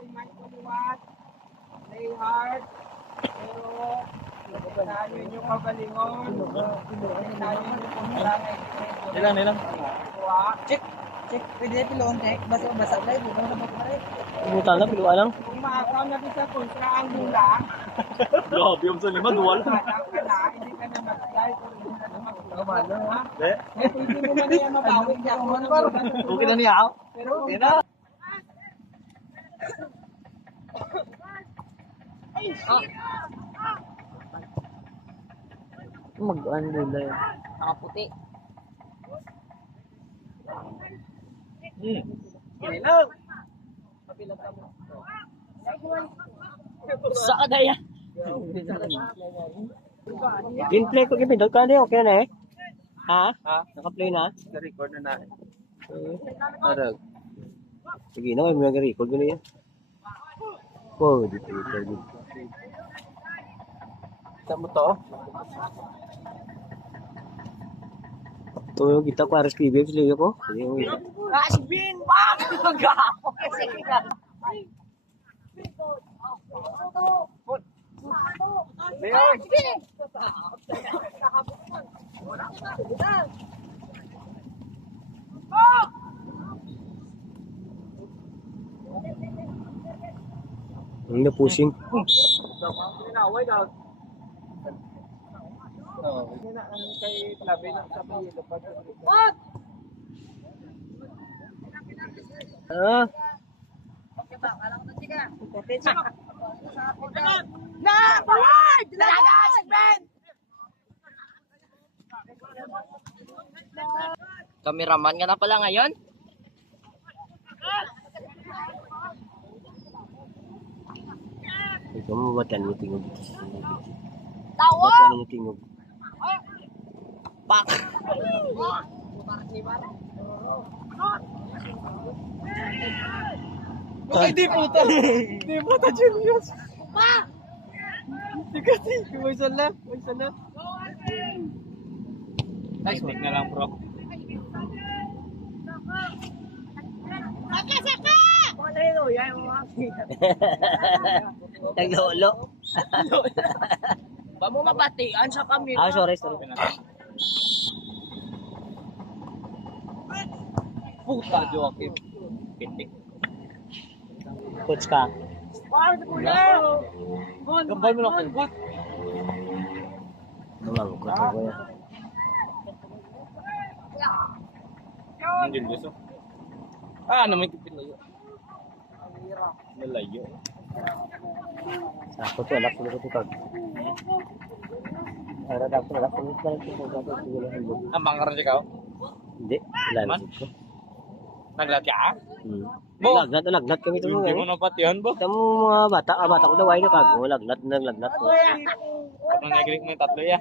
remind ko liwat, play hard, pero tayo yung kagalingon, tayo yung kumulangay. Nilang. Check. Pwede pilon, check. Basa lang, bukan na magpalit. Buta lang, piluwa lang. Kung maakaw na sa kontra ang hula, Grabe, yung sa lima, duwal. hindi ka na mag-fly, kung hindi ka na mag-fly. Eh, Pwede mo na niya mabawin niya. okay na niya ako. Pero Okay na. Mag-ano nila yun. nakaputi. Hello! Saka na yan. Gameplay ko gipin. Doon ka na okay na eh. Ha? Naka-play na? Na-record na na. Arag. Sige na, may mga record ko na yan. Wow, dito. Saan mo to? Ito yung kita ko, RSPB, sila ko. Rasbin! Bang! Gapo! Sige ka. Leon! Ang na-pushing. Pinaway na. Hindi na ang kay Labi ng sabi nito pa. Ah, Na! Forward! Dalaga! Segment! Kameraman ka na pala ngayon? ikaw mo batan mo tingog dito. Tawa! Batan mo tingog. Pak! Hindi puta! Hindi puta, Julius! Hindi may isa left. Nice one na lang, bro. Naglolo. Ba mo mabatian sa kami? Ah, sorry. Puta, Joaquin. Pintik. Coach ka. Gambay mo lang kung Nalang, coach ako yan. Ang Julius. Ano may kipilayo? Malayo. Ako to, anak ko na tutag. Ara dapat anak ko na tutag. Ang bangaran siya ka? Hindi, wala na ko. Naglat ka? Bo, lagnat kami ito Hindi mo mga. napatihan, bo. Kamu mga bata ko daw ay nakago, lagnat ko. Ang nagiging mo yung tatlo, ya.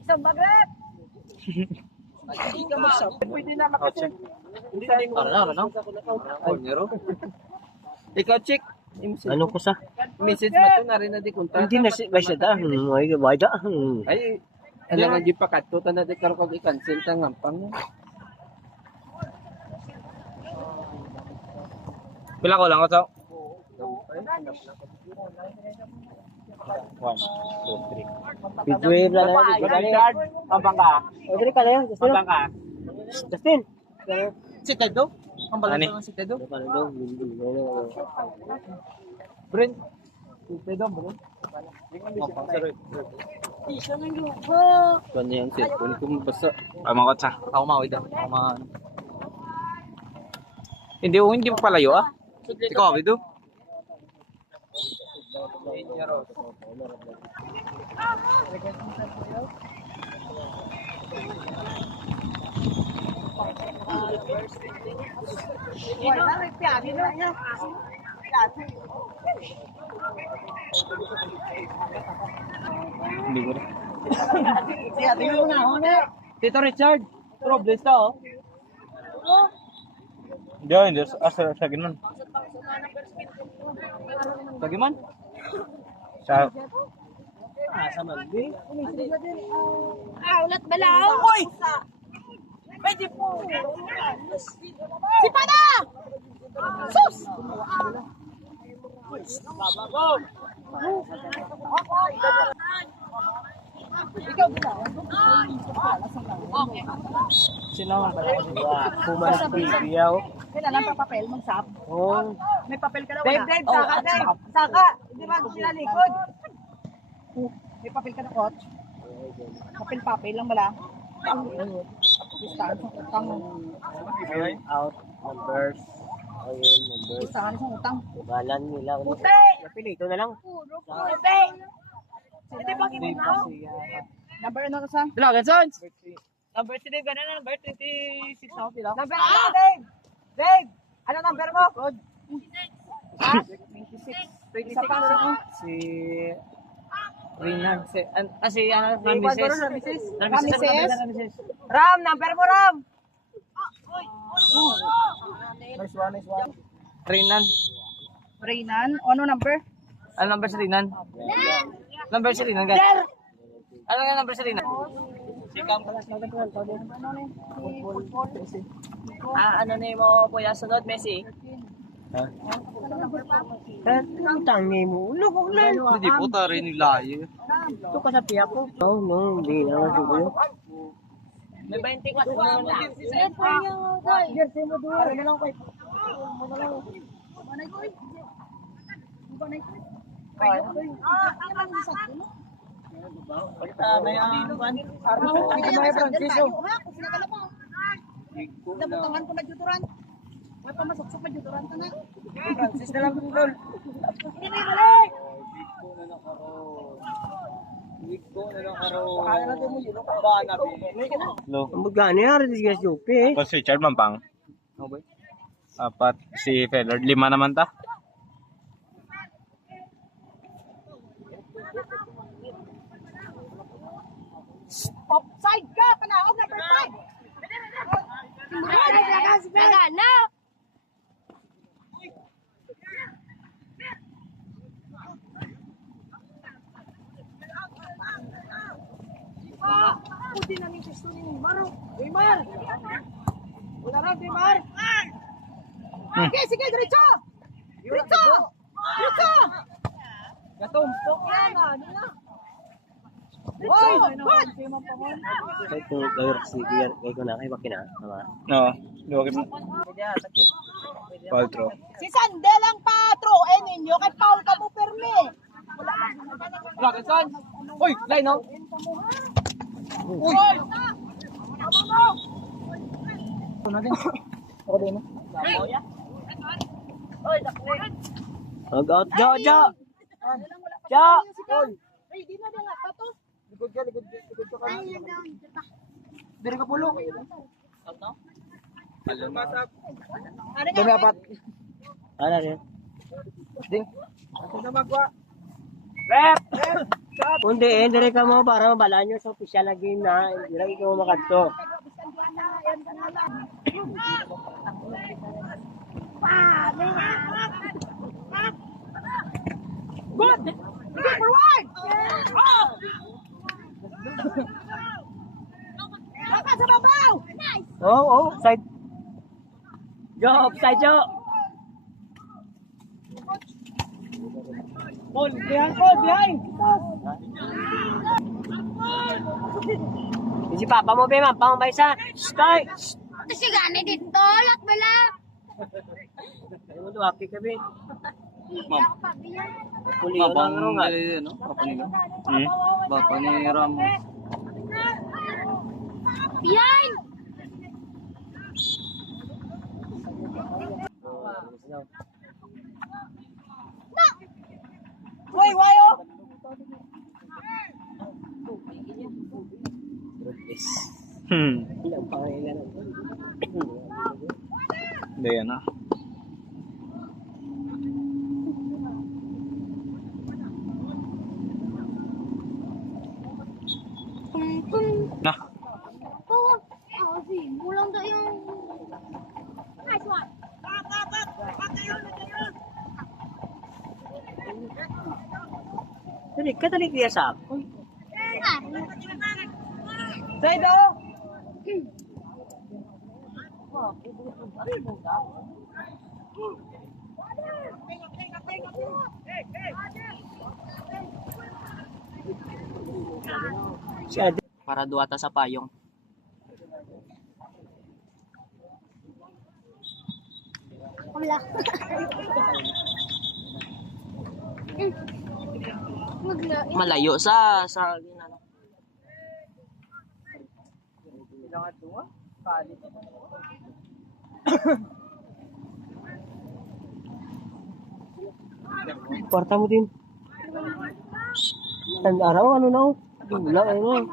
Isang bagrep! Hindi ka magsab. Pwede na makasip. Ano? Nero. Ikaw, chick. Ano ko sa? Message mo to na rin na di kontra. Hindi na si Basya da. Ay, wala. Ay, alam nga di pa katuta na di karoon kag i-cancel ta ngampang. Pila ko lang ko to. 1, 2, 3. Video yun lang na. Richard, pambang ka. O, dali ka na yan. Justin. Pambang ka. Justin. Si Tedo? Ang balang ko si Tedo? Ano daw? Brent. Si Tedo, Brent. Isa ng lupa. Kanya yung cellphone ko mabasa. Ay, mga kotsa. Ako mawid daw. Ako mga ano. Hindi pa palayo ah. Ikaw, Abido? Hindi ko na. Tito Richard, problem ka oh. Hindi. Sa ginan. Sa giman? Sa... Sa magbi. Ulat balaw! Uy! Pwede po. Si Pana! Sus! Ikaw ginawa. Sino nga ba? Pumas bibiyaw. Kailangan pa papel, magsap. Oh. May papel ka na wala. Dave, saka, Dave. Saka. Hindi ba sila likod? May papel ka na, coach. Papel lang wala. Listahan sa utang. Out. Numbers. Ayun, numbers. Listahan sa utang. Balan nila. Puti! Napili, ito na lang. Puti! Hindi ba kininaw? Number ano ka sa? Bilagan, sons! Number 3, ganun na. Number 26 ako pila. Number ano, Dave? Dave! Ano number mo? Code. Ha? 26. 26 ako. Si... Rinan. Si ano? Ramses. Ramses. Ram, number mo, Ram! Nice one. Rinan. Reynan, ano number? Ano number si Rinan? Number si Rinan, guys. Ano nga number si Rinan? Ano na mo po yung sunod, Messi? Ang tangi mo. Lukog na. Hindi po tari nila yun. Ito ka sa piya ko. Oh, no. Hindi na nga siguro. May 24 na muna. Nabutangan ko na juturan. May pamasaksok pa juturan ka na. Francis na lang tungkol. Hindi na balik! No. Magkano yan? Ritis gas jupi eh. Tapos si Richard Mampang. Apat. Si Feller. 5 naman ta. Offside ka! Panaog number 5! Nagana! Pwede namin gusto ni Neymar. Neymar! Wala na, Neymar! Okay, sige, diretso! Diretso! Diretso! Gatumpok yan, ano na? Hoy! Good! Kaya kung kayo kaya ko na kayo makina. Tama. No. Luwag mo. Foul throw. Si Sandel ang patruin ninyo kay Paul ka mo permi. Dragon son! Uy! Line out! Uy! Mag out! Jo! Jo! Jo! Ay, di na nga pa to. Likod ka ka. Diri ka pulo. Dami apat. Ano rin? Ding. Ako na magwa. Rep! Kundi dire ka mo para mabalaan nyo sa opisyal na game na. Hindi lang ikaw makadto. Good! Sige, forward! Baka sa babaw! Oh, side. Jo, offside Jo. Ball, behind. Si Papa mo be, ma'am, pang baysa. Start. Kasi gani dito, lak bala. Ay mo duwaki ka be. Ma'am. Puli yun ang rungan. Ano? Papa nila? Papa ni Ramos. Behind! Hoy, wayo! Ilang pangilan. Hindi yan ah. Na. Oo. Kasi, mulang daw yung... Nice one. Katalik dia sa ako. Side oh! Siya din. Para duwata sa payong. Wala. Maglain. Malayo sa ginano. Kwarta mo din. Ang araw, ano na? Dula, ano?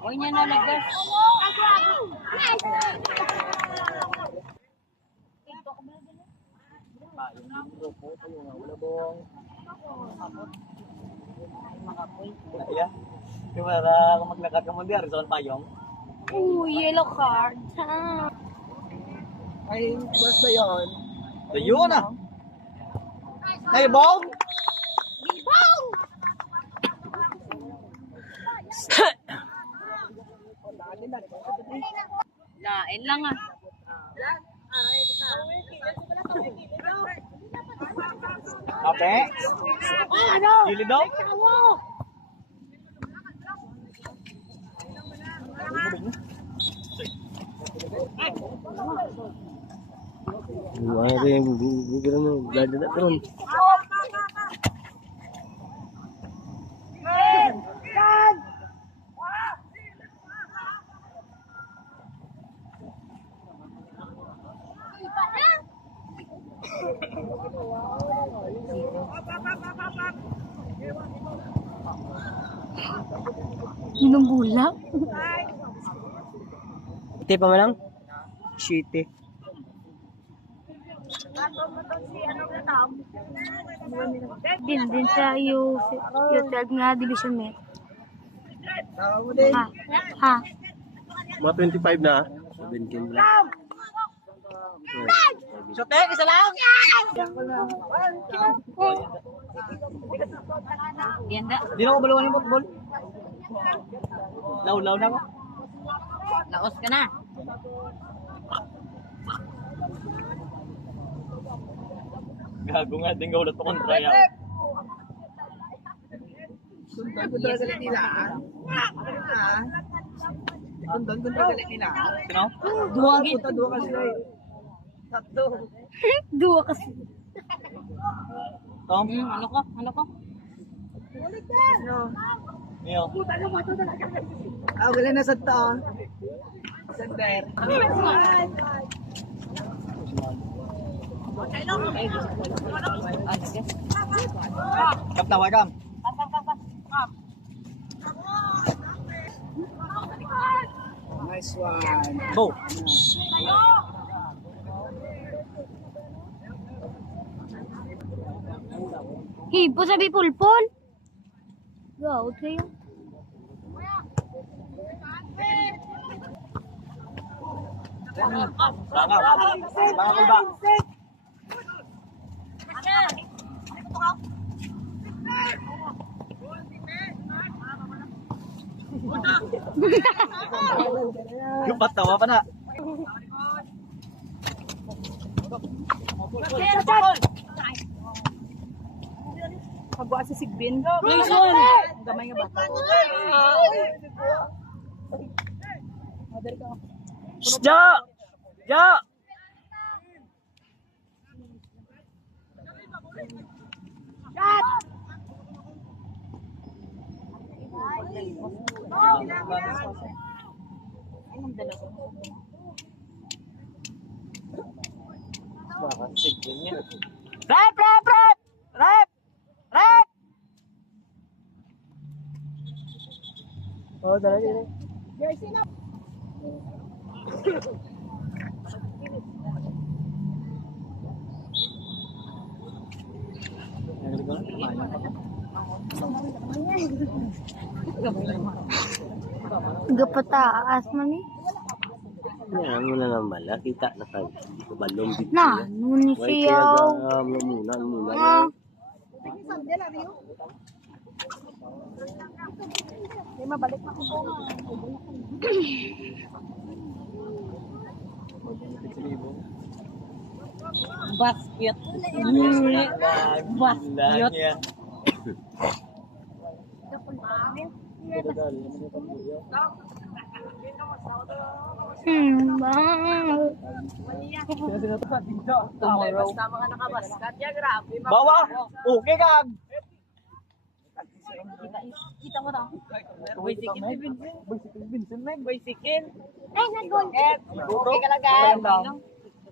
Huwag niya nalagas. Yeah. Kaya para kung maglakad ka mo di, Arizona Payong. Ooh, yellow card. Ah. Ay, basta yun. Ayun ah. Ay, bong! Bibong! Lain lang ah. Ape? Gili daw? Ano rin, bigyan mo, blada na karon. Minong bulak? Ite pa man lang? Shitty. Din sa U12 nga division mate. Ha? Ha? Mga 25 na. 17 lang. Sotek, isa lang! Ganda. Di na ko baluan yung football. Law na ako. Laos ka na. Gago nga, din gawlat pa kontra yaw. Sundan ko talaga nila. Sundan ko talaga nila. Sino? Dua kita, dua kasi na eh. Tatlo. Dua kasi. Tom? Ano ko? Ano ko? No. Iyo. Ah, wala na sa to. Sander. Kaptawa kam. Nice one. Bo. Hipo sabi pulpol. Gaot kayo. Langaw. Mga kulba. Patawa pa na. Pagwa sa sigbin. Jason! Gamay nga bata. Ja! Ja! Rap! Rap! Rap! Rap! Rap! Oh, dala din. Gapataas man eh. Yan mo na naman. Kita na ka. Balong dito. Na, nuni Why siya. kaya muna Ah, yan. Basket. Basket. bang. Tomorrow. Basta mga nakabaskat. Ya, grabe. Bawa! Okay kag! Kita mo na. Bicycle, Vincent. Bicycle. Ay, nagol. Okay ka lang, guys.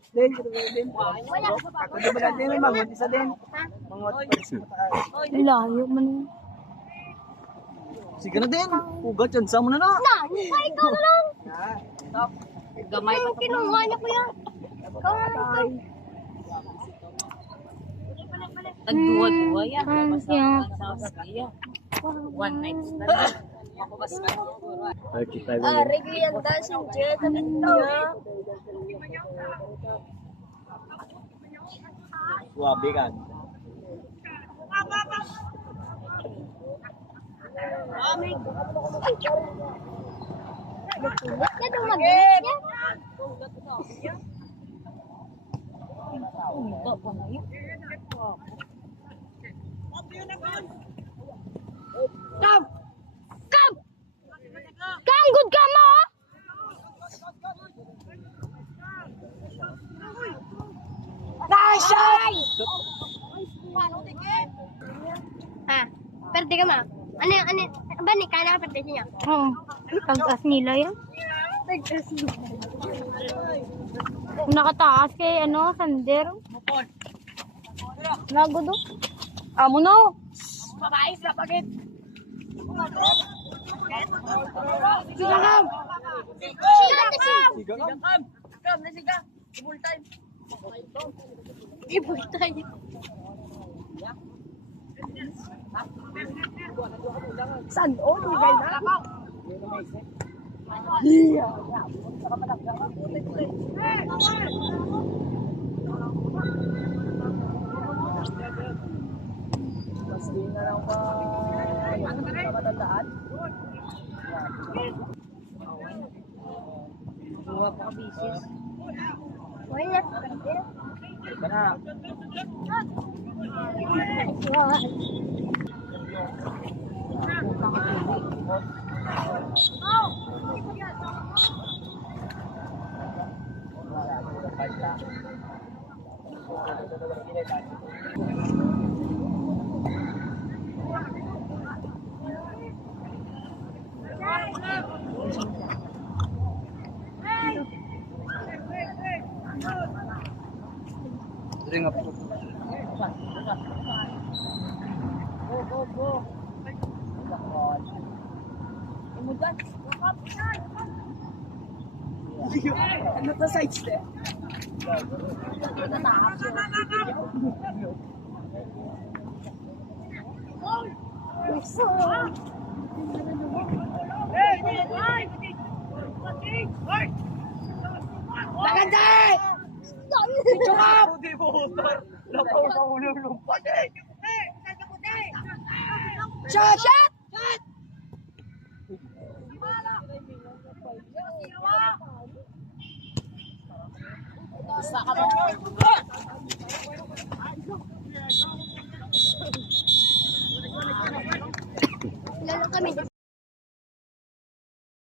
Din, ako di ba natin may mangot isa din. Layo man eh. Sige na din. Ugat yan. Sama na na. Na, ikaw na lang. Gamay pa ito. Kinuha niya ko yan. Ikaw na lang. Nagduwa-duwa yan. Yeah. One night stand. 35 na yun. Regular dancing jet. Niya. Wabi kan. Yan ang mag-init niya. Kam! Kam! Kam! Good ka mo! Nice! Ha? Perde ka ma? Ano? Ba ni ka nakaperde niya? Oo. Pagkas nila yan. Nakataas kay Sander. Lago do. Amo no. Babae sa pagit. Siga kam! Siga kam. Kam na siga. Full time. Ibutay. San oh, bigay na. Pasti na lang ba? Ano ba matandaan? Buwa pa bisis. Wala. Kana. Ring up. Go. Imudan. Ano to side step? Maganda! Chukap! Hindi mo motor. Lapaw sa ulo lumpa. Shot! Shot! Basta ka ba? Lalo kami.